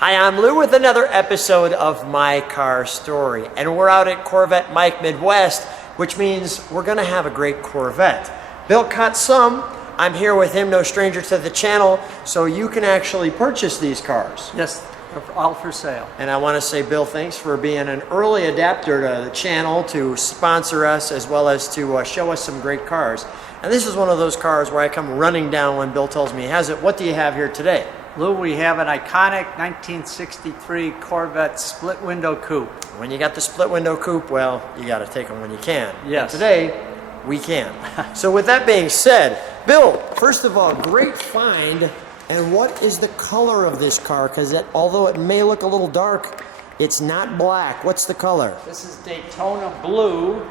Hi, I'm Lou with another episode of My Car Story, and we're out at Corvette Mike Midwest, which means we're gonna have a great Corvette. Bill Kotzum, I'm here with him, no stranger to the channel, so you can actually purchase these cars. Yes, they're all for sale. And I wanna say, Bill, thanks for being an early adapter to the channel to sponsor us as well as to show us some great cars. And this is one of those cars where I come running down when Bill tells me he has it. What do you have here today? Lou, we have an iconic 1963 Corvette split window coupe. When you got the split window coupe, well, you got to take them when you can. Yes. And today, we can. So with that being said, Bill, first of all, great find. And what is the color of this car? Because although it may look a little dark, it's not black. What's the color? This is Daytona Blue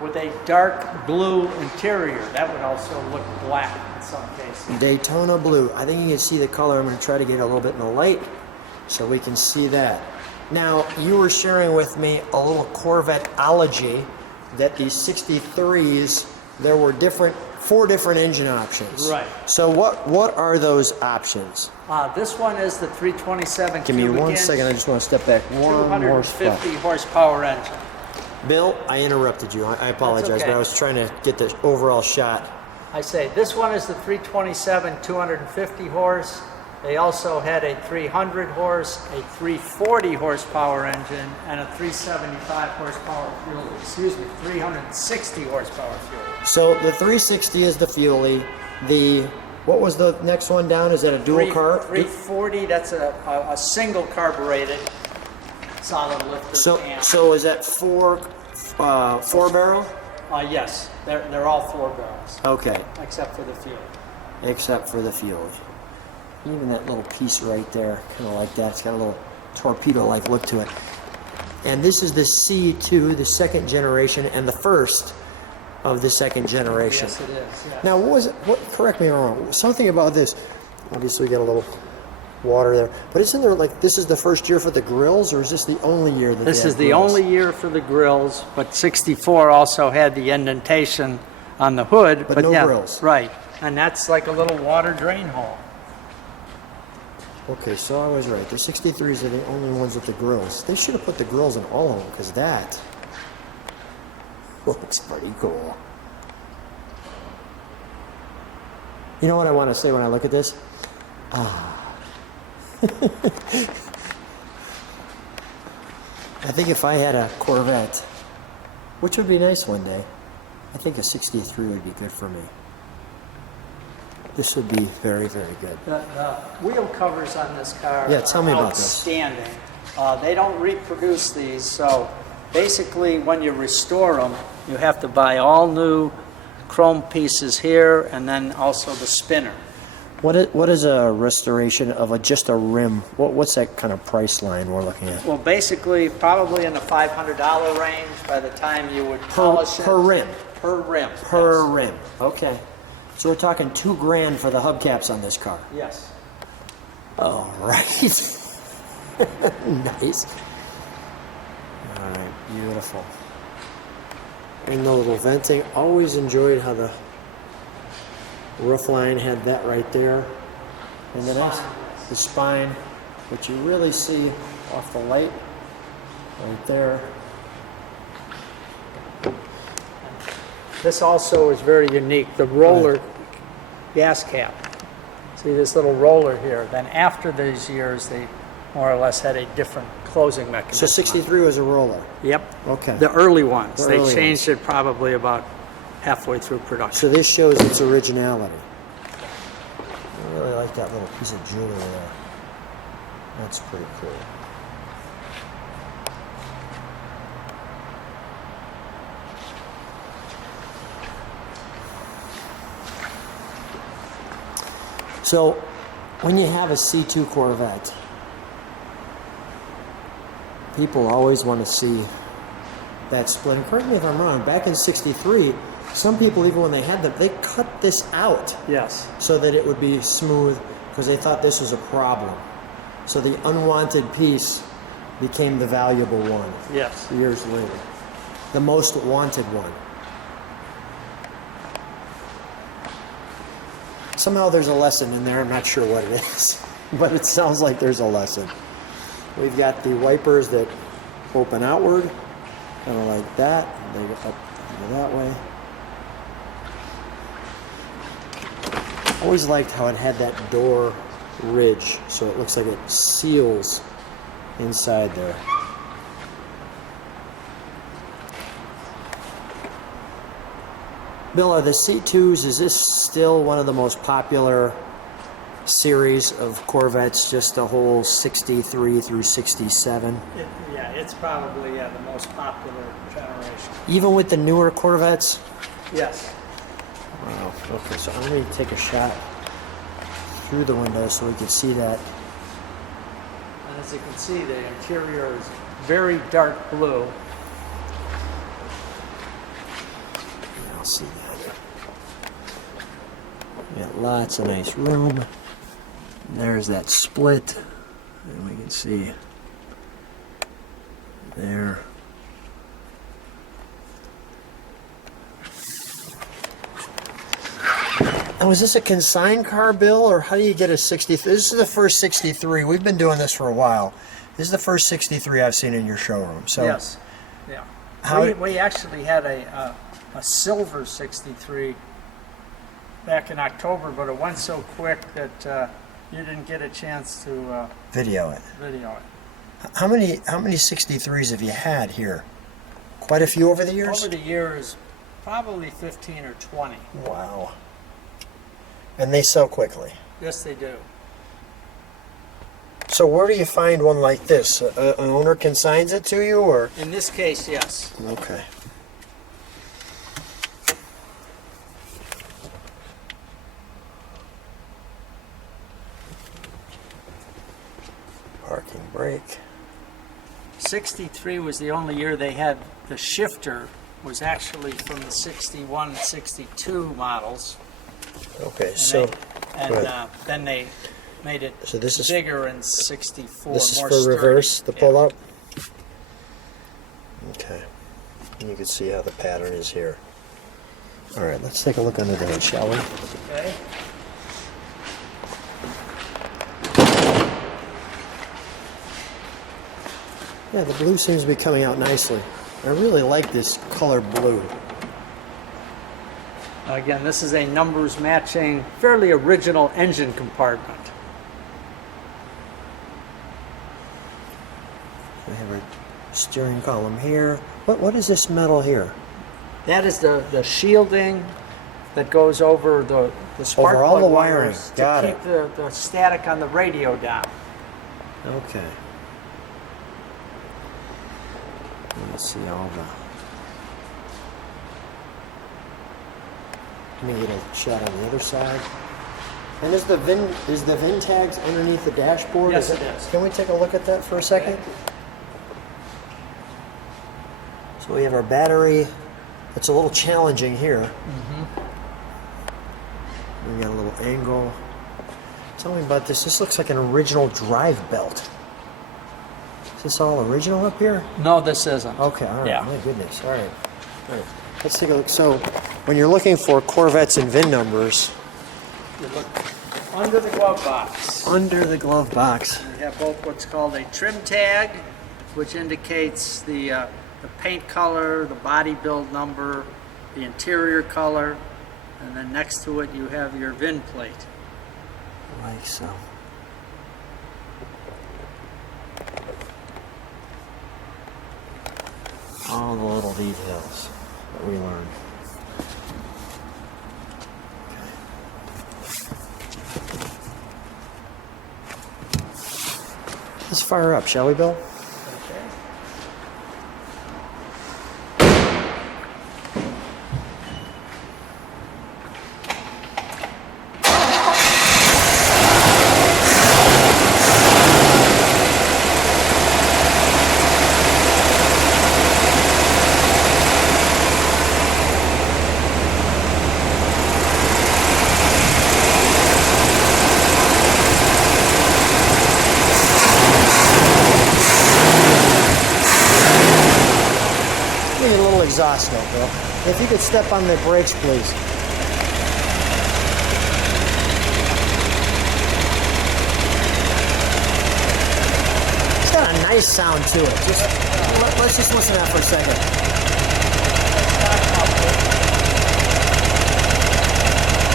with a dark blue interior. That would also look black in some cases. Daytona Blue. I think you can see the color. I'm going to try to get a little bit in the light so we can see that. Now, you were sharing with me a little Corvetteology that these 63s, there were four different engine options. Right. So what are those options? This one is the 327 Give me cubic 1 inch, second. I just want to step back. 250 horsepower engine. Bill, I interrupted you. I apologize, okay. but I was trying to get the overall shot. I say this one is the 327 250 horse. They also had a 300 horse, a 340 horsepower engine, and a 375 horsepower fuel. Excuse me, 360 horsepower fuel. So the 360 is the fuelie. What was the next one down? Is that a dual car? 340, that's a single carbureted solid lifter. So is that four barrel? Yes, they're all 4 barrels. Okay. Except for the fuel. Except for the fuel. Even that little piece right there, kind of like that. It's got a little torpedo-like look to it. And this is the C2, the second generation, and the first of the second generation. Yes, it is. Yes. Now, correct me if I'm wrong. Something about this. Obviously, we got a little water there. But isn't there, like, this is the first year for the grills, or is this the only year that This they is have the grills? only year for the grills, but 64 also had the indentation on the hood. But no yeah, grills. Right. And that's like a little water drain hole. Okay, so I was right. The 63s are the only ones with the grills. They should have put the grills in all of them, because that looks pretty cool. You know what I want to say when I look at this? I think if I had a Corvette, which would be nice one day, I think a 63 would be good for me. This would be very, very good. The wheel covers on this car tell me about this. outstanding. They don't reproduce these, so basically when you restore them, you have to buy all new chrome pieces here and then also the spinner. What is a restoration of just a rim? What's that kind of price line we're looking at? Well, basically probably in the $500 range by the time you would polish it. Per rim? Per rim. Per yes. rim. Okay. So we're talking $2,000 for the hubcaps on this car. Yes. All right. Nice. All right, beautiful. And the little venting. Always enjoyed how the roof line had that right there. And then the spine, which you really see off the light right there. This also is very unique, the roller gas cap. See this little roller here. Then after these years, they more or less had a different closing mechanism. So 63 was a roller? Yep. Okay. The early ones. The They early changed it probably about halfway through production. So this shows its originality. I really like that little piece of jewelry there. That's pretty cool. So, when you have a C2 Corvette, people always want to see that split. And correct me if I'm wrong, back in '63, some people, even when they had them, they cut this out. Yes. So that it would be smooth, because they thought this was a problem. So the unwanted piece became the valuable one. Yes. Years later. The most wanted one. Somehow there's a lesson in there, I'm not sure what it is. but it sounds like there's a lesson. We've got the wipers that open outward, kind of like that. They go up that way. Always liked how it had that door ridge, so it looks like it seals inside there. Bill, are the C2s, is this still one of the most popular series of Corvettes, just the whole 63 through 67? Yeah, it's probably the most popular generation. Even with the newer Corvettes? Yes. Wow, okay, so I'm going to take a shot through the window so we can see that. And as you can see, the interior is very dark blue. Yeah, I'll see that. Got lots of nice room. There's that split, and we can see there. Now, is this a consigned car, Bill, or how do you get a 63? This is the first 63. We've been doing this for a while. This is the first 63 I've seen in your showroom. So Yes. Yeah. We actually had a silver 63 back in October, but it went so quick that you didn't get a chance to video it. video it. How many 63s have you had here? Quite a few over the years? Over the years, probably 15 or 20. Wow. And they sell quickly. Yes, they do. So where do you find one like this? An owner consigns it to you, or? In this case, yes. Okay. Parking brake. 63 was the only year they had the shifter was actually from the 61 and 62 models. Okay, And so then they made it So this is- bigger in 64. this is more for sturdy. reverse, the Yeah. pull up? Okay. And you can see how the pattern is here. All right, let's take a look under the hood, shall we? Okay. Yeah, the blue seems to be coming out nicely. I really like this color blue. Again, this is a numbers matching, fairly original engine compartment. We have our steering column here. What is this metal here? That is the shielding that goes over the spark Over all plug the wiring. wires Got to it. keep the static on the radio down. Okay. Let's see all the. Let me get a shot on the other side. And is the VIN tags underneath the dashboard? Yes, it is. Can we take a look at that for a second? So we have our battery. It's a little challenging here. We got a little angle. Tell me about this. This looks like an original drive belt. Is this all original up here? No, this isn't. Okay, all right. Yeah. My goodness. All right. All right. Let's take a look. So, when you're looking for Corvettes and VIN numbers, You look under the glove box. under the glove box. We have both what's called a trim tag, which indicates the paint color, the body build number, the interior color, and then next to it you have your VIN plate. Like so. All the little details that we learned. Let's fire up, shall we, Bill? Okay. Give me a little exhaust note, Bill. If you could step on the brakes, please. got a nice sound to it. Let's just listen to that for a second.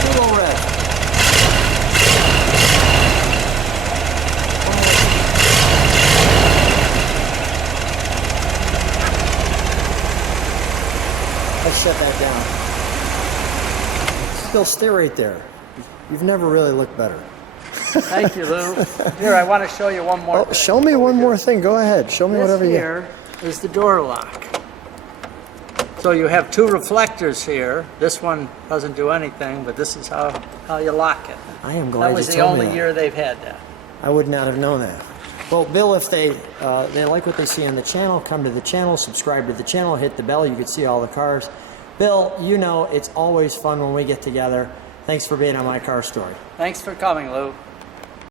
Do a little red. Let's shut that down. Still stay right there. You've never really looked better. Thank you, Lou. Here, I want to show you one more thing. Show me one more thing. Go ahead. Show me whatever you... This here is the door lock. So you have two reflectors here. This one doesn't do anything, but this is how you lock it. I am glad you told me that. That was the only year they've had that. I would not have known that. Well, Bill, if they like what they see on the channel, come to the channel, subscribe to the channel, hit the bell. You can see all the cars. Bill, you know it's always fun when we get together. Thanks for being on My Car Story. Thanks for coming, Lou.